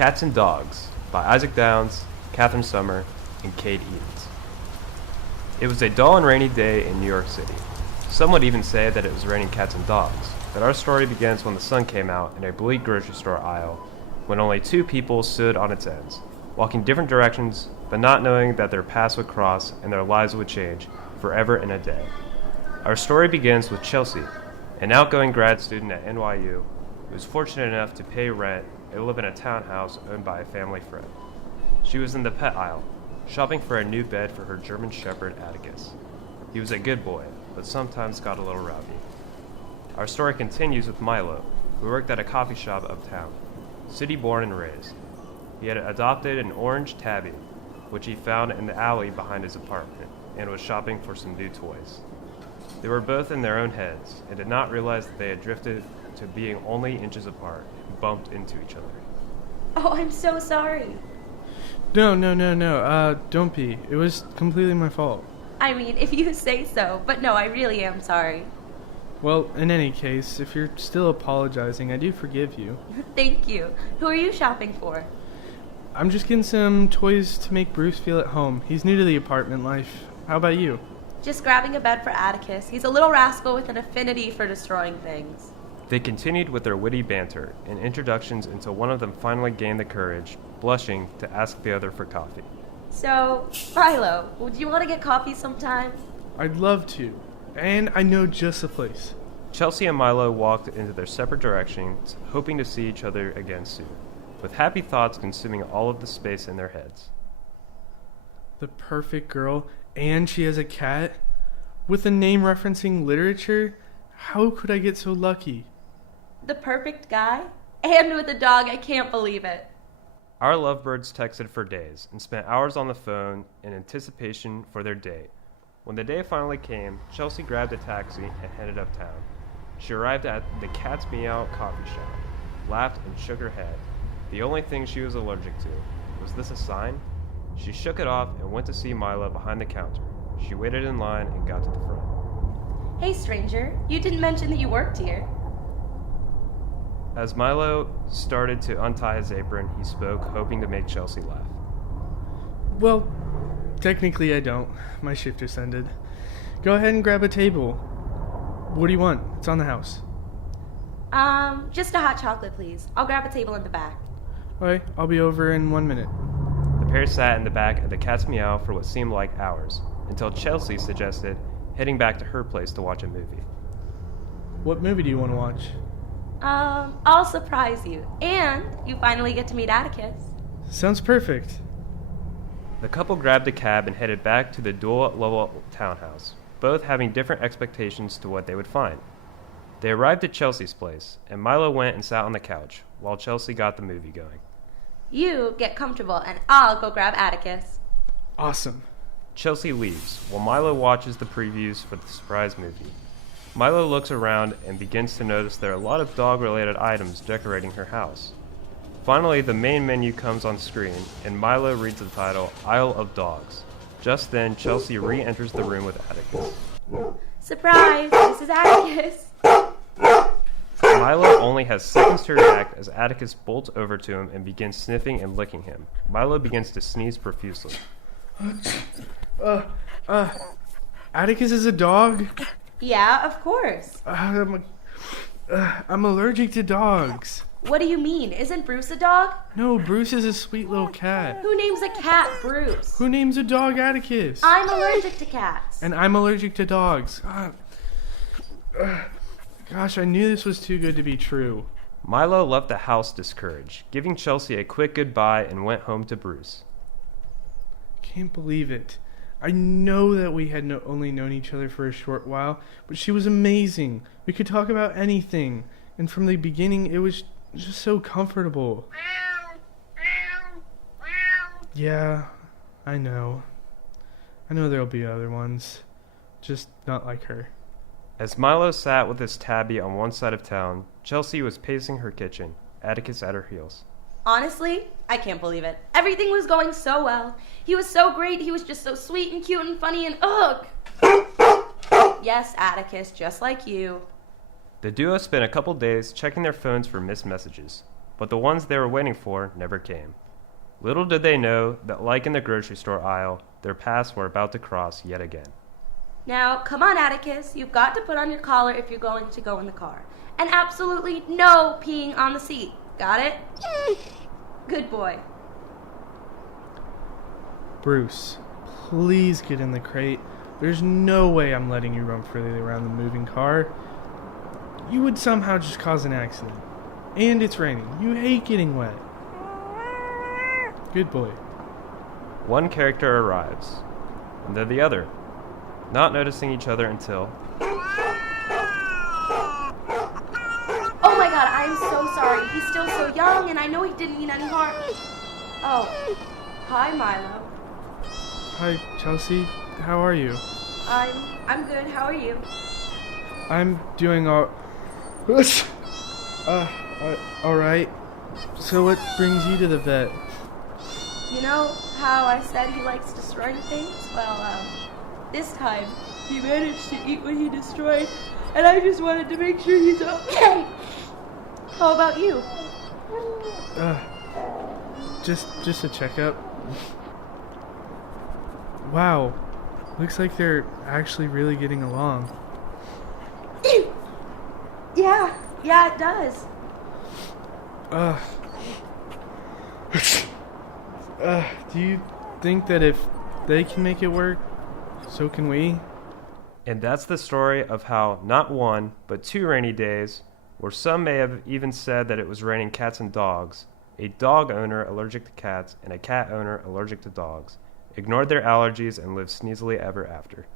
Cats and Dogs by Isaac Downs, Catherine Summer, and Kate Edens. It was a dull and rainy day in New York City. Some would even say that it was raining cats and dogs, but our story begins when the sun came out in a bleak grocery store aisle, when only two people stood on its ends, walking different directions, but not knowing that their paths would cross and their lives would change forever in a day. Our story begins with Chelsea, an outgoing grad student at NYU who was fortunate enough to pay rent and live in a townhouse owned by a family friend. She was in the pet aisle, shopping for a new bed for her German Shepherd Atticus. He was a good boy, but sometimes got a little rowdy. Our story continues with Milo, who worked at a coffee shop uptown, city born and raised. He had adopted an orange tabby, which he found in the alley behind his apartment, and was shopping for some new toys. They were both in their own heads, and did not realize that they had drifted to being only inches apart and bumped into each other. Oh, I'm so sorry. No, don't be. It was completely my fault. I mean, if you say so, but no, I really am sorry. Well, in any case, if you're still apologizing, I do forgive you. Thank you. Who are you shopping for? I'm just getting some toys to make Bruce feel at home. He's new to the apartment life. How about you? Just grabbing a bed for Atticus. He's a little rascal with an affinity for destroying things. They continued with their witty banter and introductions until one of them finally gained the courage, blushing, to ask the other for coffee. So, Milo, would you want to get coffee sometime? I'd love to. And I know just the place. Chelsea and Milo walked into their separate directions, hoping to see each other again soon, with happy thoughts consuming all of the space in their heads. The perfect girl, and she has a cat? With a name referencing literature? How could I get so lucky? The perfect guy? And with a dog, I can't believe it. Our lovebirds texted for days and spent hours on the phone in anticipation for their date. When the day finally came, Chelsea grabbed a taxi and headed uptown. She arrived at the Cat's Meow coffee shop, laughed and shook her head. The only thing she was allergic to. Was this a sign? She shook it off and went to see Milo behind the counter. She waited in line and got to the front. Hey, stranger, you didn't mention that you worked here. As Milo started to untie his apron, he spoke, hoping to make Chelsea laugh. Well, technically I don't. My shift just ended. Go ahead and grab a table. What do you want? It's on the house. Just a hot chocolate, please. I'll grab a table in the back. Alright, I'll be over in 1 minute. The pair sat in the back of the Cat's Meow for what seemed like hours, until Chelsea suggested heading back to her place to watch a movie. What movie do you want to watch? I'll surprise you. And you finally get to meet Atticus. Sounds perfect. The couple grabbed a cab and headed back to the dual-level townhouse, both having different expectations to what they would find. They arrived at Chelsea's place, and Milo went and sat on the couch, while Chelsea got the movie going. You get comfortable, and I'll go grab Atticus. Awesome. Chelsea leaves, while Milo watches the previews for the surprise movie. Milo looks around and begins to notice there are a lot of dog-related items decorating her house. Finally, the main menu comes on screen, and Milo reads the title, Isle of Dogs. Just then, Chelsea re-enters the room with Atticus. Surprise! This is Atticus. Milo only has seconds to react as Atticus bolts over to him and begins sniffing and licking him. Milo begins to sneeze profusely. Atticus is a dog? Yeah, of course. I'm allergic to dogs. What do you mean? Isn't Bruce a dog? No, Bruce is a sweet little cat. Who names a cat Bruce? Who names a dog Atticus? I'm allergic to cats. And I'm allergic to dogs. Gosh, I knew this was too good to be true. Milo left the house discouraged, giving Chelsea a quick goodbye and went home to Bruce. Can't believe it. I know that we had only known each other for a short while, but she was amazing. We could talk about anything. And from the beginning, it was just so comfortable. Yeah, I know. I know there'll be other ones. Just not like her. As Milo sat with his tabby on one side of town, Chelsea was pacing her kitchen, Atticus at her heels. Honestly, I can't believe it. Everything was going so well. He was so great. He was just so sweet and cute and funny and ugh. Yes, Atticus, just like you. The duo spent a couple days checking their phones for missed messages. but the ones they were waiting for never came. Little did they know that, like in the grocery store aisle, their paths were about to cross yet again. Now, come on, Atticus. You've got to put on your collar if you're going to go in the car. And absolutely no peeing on the seat. Got it? Good boy. Bruce, please get in the crate. There's no way I'm letting you run freely around the moving car. You would somehow just cause an accident. And it's raining. You hate getting wet. Good boy. One character arrives, and then the other, not noticing each other until... Oh my god, I'm so sorry. He's still so young, and I know he didn't mean any harm. Oh, hi, Milo. Hi, Chelsea. How are you? I'm good. How are you? I'm doing all right. So what brings you to the vet? You know how I said he likes destroying things? Well, this time he managed to eat what he destroyed, and I just wanted to make sure he's okay. How about you? Just a checkup. Wow. Looks like they're actually really getting along. Yeah, it does. Do you think that if they can make it work, so can we? And that's the story of how not one, but 2 rainy days, or some may have even said that it was raining cats and dogs, a dog owner allergic to cats and a cat owner allergic to dogs, ignored their allergies and lived sneezily ever after.